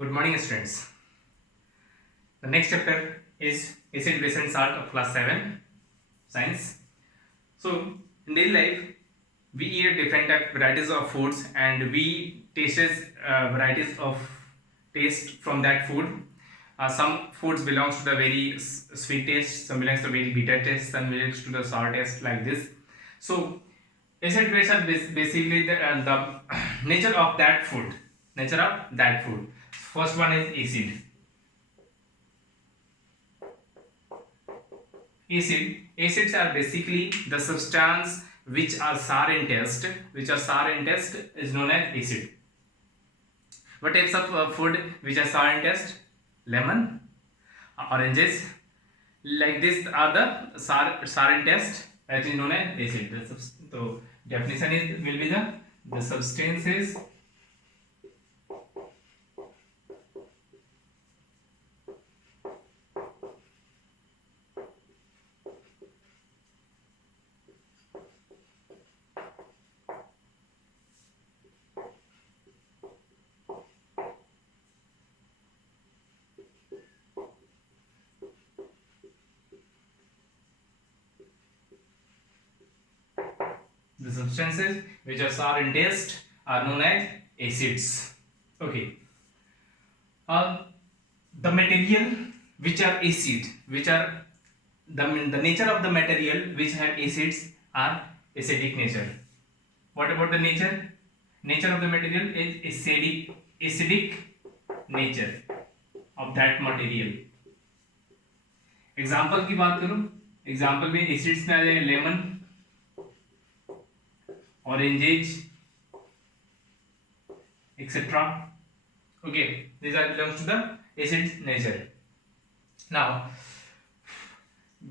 Good morning, students. The next chapter is acid, base, and salt of class 7 science. So, in daily life, we eat different varieties of foods and we tastes varieties of taste from that food. Some foods belongs to the very sweet taste, some belongs to very bitter taste, some belongs to the sour taste like this. So, acid base are basically the nature of that food. Nature of that food. First one is acid. Acids are basically the substance which are sour in taste, is known as acid. What types of food which are sour in taste? Lemon, oranges, like this are the sour in taste, that is known as acid. So definition is will be the substances which are sour in taste are known as acids. Okay. Uh, the material which are acid, which are the nature of the material which have acids are acidic nature. What about the nature? Nature of the material is acidic nature of that material. Example की बात करूं, example में acids में आ जाएगा lemon, oranges, etc. Okay, these are belongs to the acid nature. Now,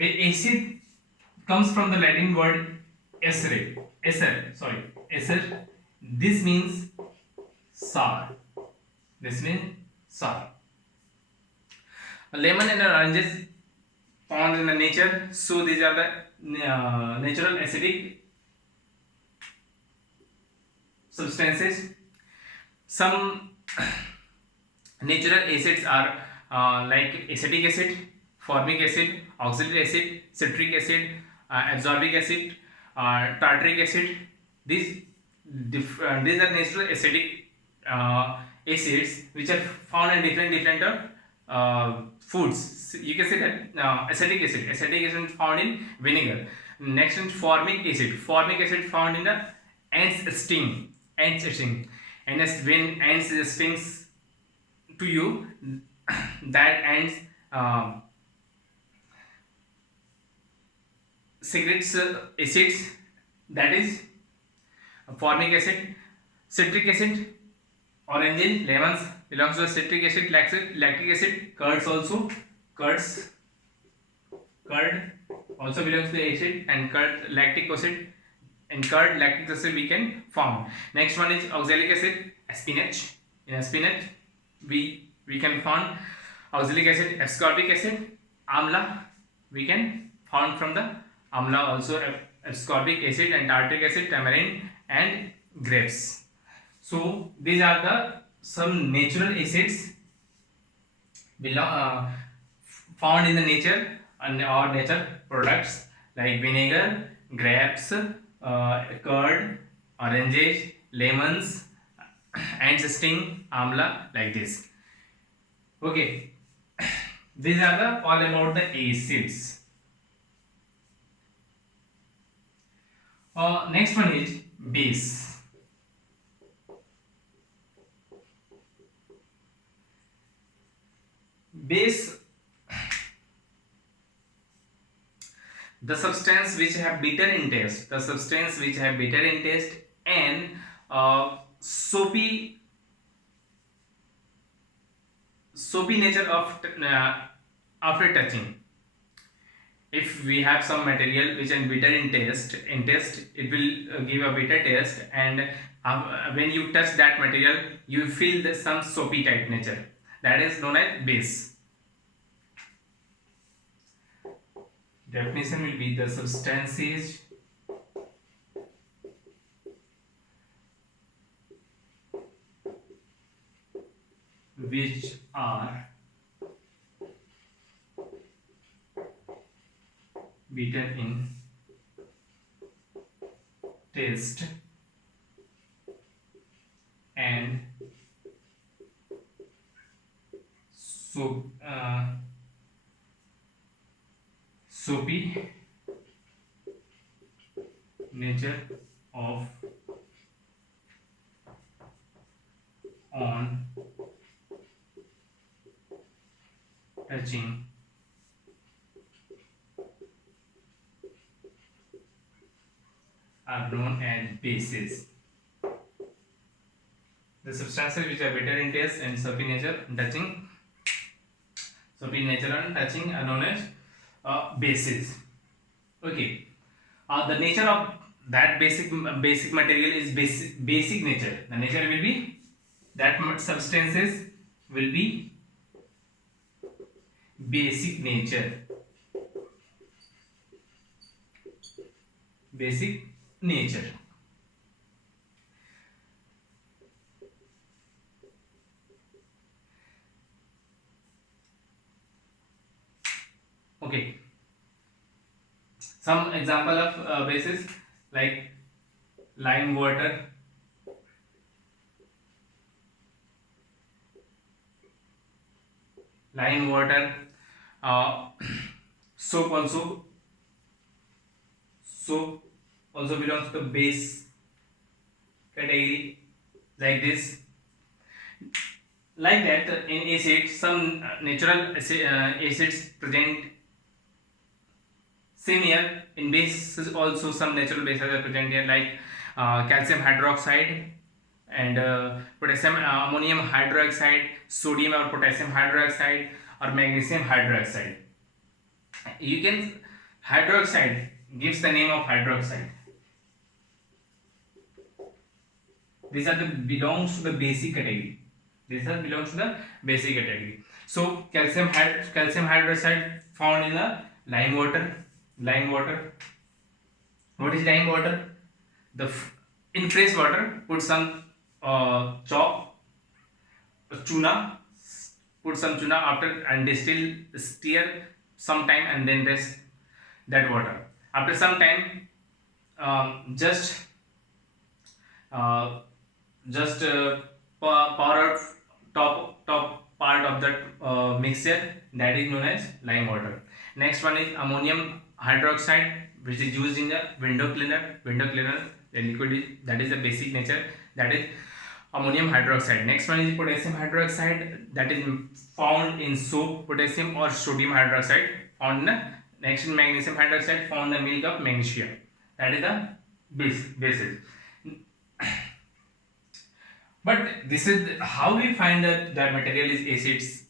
acid comes from the Latin word acere. Acer. This means sour. Lemon and oranges found in the nature, so these are the natural acidic substances. Some natural acids are like acetic acid, formic acid, oxalic acid, citric acid, ascorbic acid, tartaric acid. These are natural acidic acids which are found in different foods. You can say that acetic acid found in vinegar. Next is formic acid found in the ants sting. And when ants stings to you, that ants secretes acids, that is formic acid. Citric acid, oranges, lemons belongs to citric acid. Lactic acid, curd also belongs to acid, and lactic acid we can form. Next one is oxalic acid, spinach. In spinach we can find oxalic acid, ascorbic acid, amla we can found from the amla also, ascorbic acid and tartaric acid, tamarind and grapes. So these are the some natural acids found in the nature and or nature products like vinegar, grapes, curd, oranges, lemons, ants sting, amla, like this. Okay, these are the all about the acids. Next one is base. Base, the substance which have bitter in taste, and soapy nature of after touching. If we have some material which is bitter in taste, it will give a bitter taste, and when you touch that material, you feel some soapy type nature. That is known as base. Definition will be the substances which are better in taste and soapy nature of on touching are known as bases. The substances which are better in taste and soapy nature and touching are known as bases. Okay. The nature of that basic material is basic nature. The nature will be that substances will be basic nature. Basic nature. Okay. Some example of bases like lime water, uh, soap also. Soap also belongs to the base category, like this. Like that, in acids, some natural acids present same here. In bases also some natural bases are present here, like calcium hydroxide and potassium ammonium hydroxide, sodium or potassium hydroxide, or magnesium hydroxide. You can hydroxide gives the name of hydroxide. These are the belongs to the basic category. So calcium hydroxide found in the lime water. What is lime water? In fresh water, put some chalk, tuna, after and distill, stir some time and then rest that water. After some time, just uh, pour out top part of that mixture, that is known as lime water. Next one is ammonium hydroxide, which is used in the window cleaner. The liquid that is the basic nature, that is ammonium hydroxide. Next one is potassium hydroxide, that is found in soap. Potassium or sodium hydroxide found in the next in magnesium hydroxide found in the milk of magnesia. That is the basis. But this is how we find that the material is acids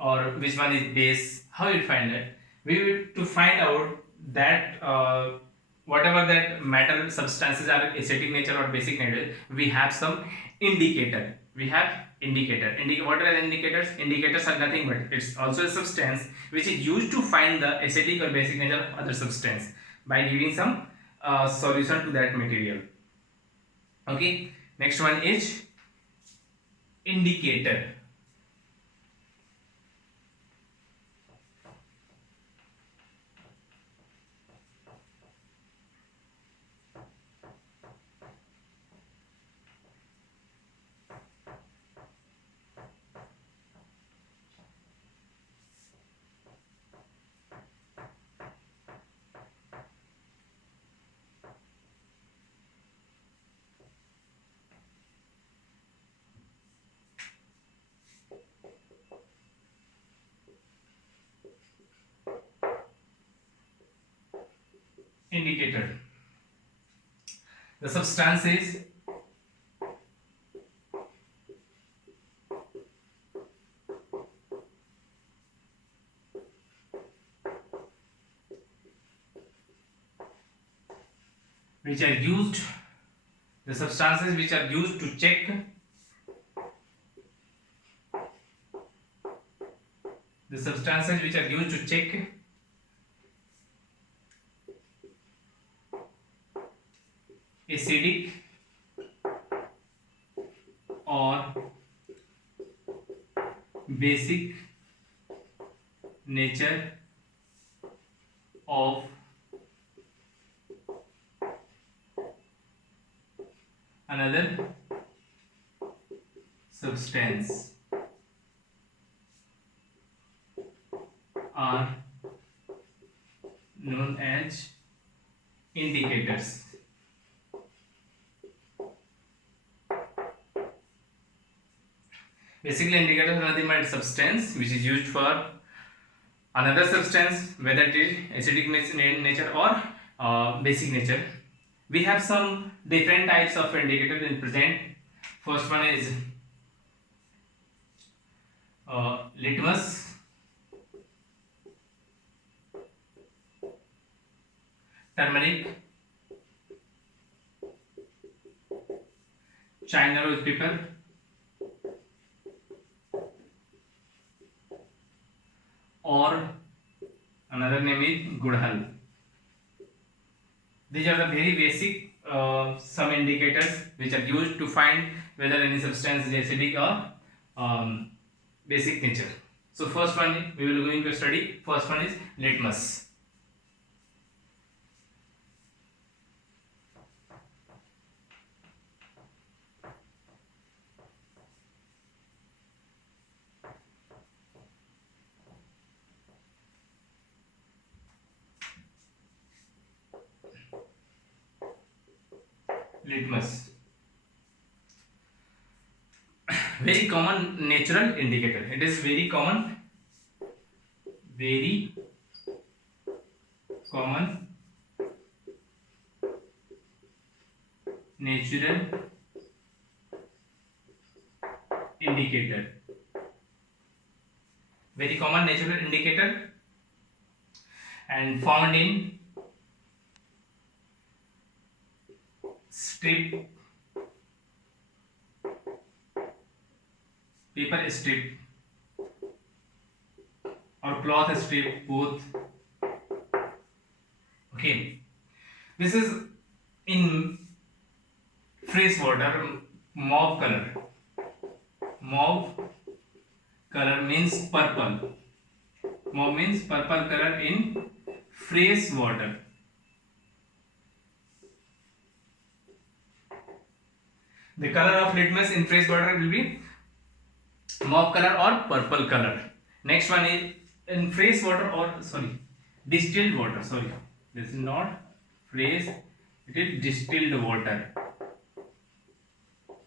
or which one is base. How we find that? We will to find out that whatever that metal substances are acidic nature or basic nature, we have some indicator. What are the indicators? Indicators are nothing but it's also a substance which is used to find the acidic or basic nature of other substance by giving some solution to that material. Okay. Next one is indicator. Indicator. The substances which are used to check acidic or basic nature of another substance are known as indicators. Basically, indicators are nothing but substance which is used for another substance, whether it is acidic nature or basic nature. We have some different types of indicators in present. First one is litmus, turmeric, China rose pepper, or another name is gudhal. These are the very basic some indicators which are used to find whether any substance is acidic or basic nature. So first one we will going to study. First one is litmus. Litmus. Very common natural indicator. It is very common natural indicator. Very common natural indicator and found in strip, paper strip or cloth strip, both. Okay, this is in fresh water, mauve color. Mauve color means purple. Mauve means purple color in fresh water. The color of litmus in fresh water will be mauve color or purple color. Next one is in fresh water or distilled water. Sorry, this is not fresh, it is distilled water.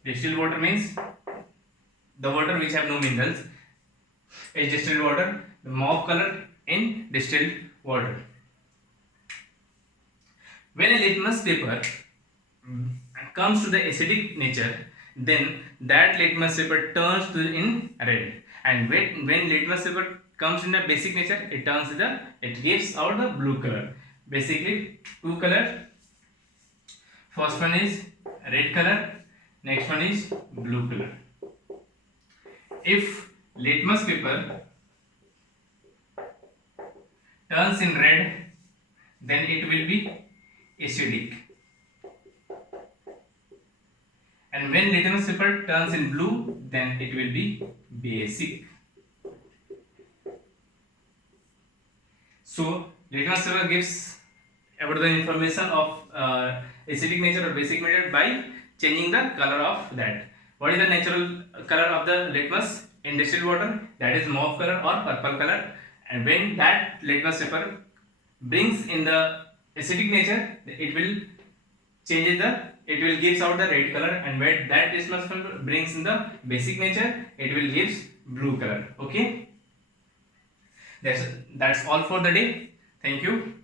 Distilled water means the water which have no minerals is distilled water. The mauve color in distilled water. When a litmus paper comes to the acidic nature, then that litmus paper turns to in red, and when litmus paper comes in the basic nature, it gives out the blue color. Basically two colors. First one is red color, next one is blue color. If litmus paper turns in red, then it will be acidic. And when litmus paper turns in blue, then it will be basic. So litmus paper gives about the information of acidic nature or basic nature by changing the color of that. What is the natural color of the litmus in distilled water? That is mauve color or purple color. And when that litmus paper brings in the acidic nature, it will change it will gives out the red color, and when that litmus paper brings in the basic nature, it will gives blue color. Okay, that's all for the day. Thank you.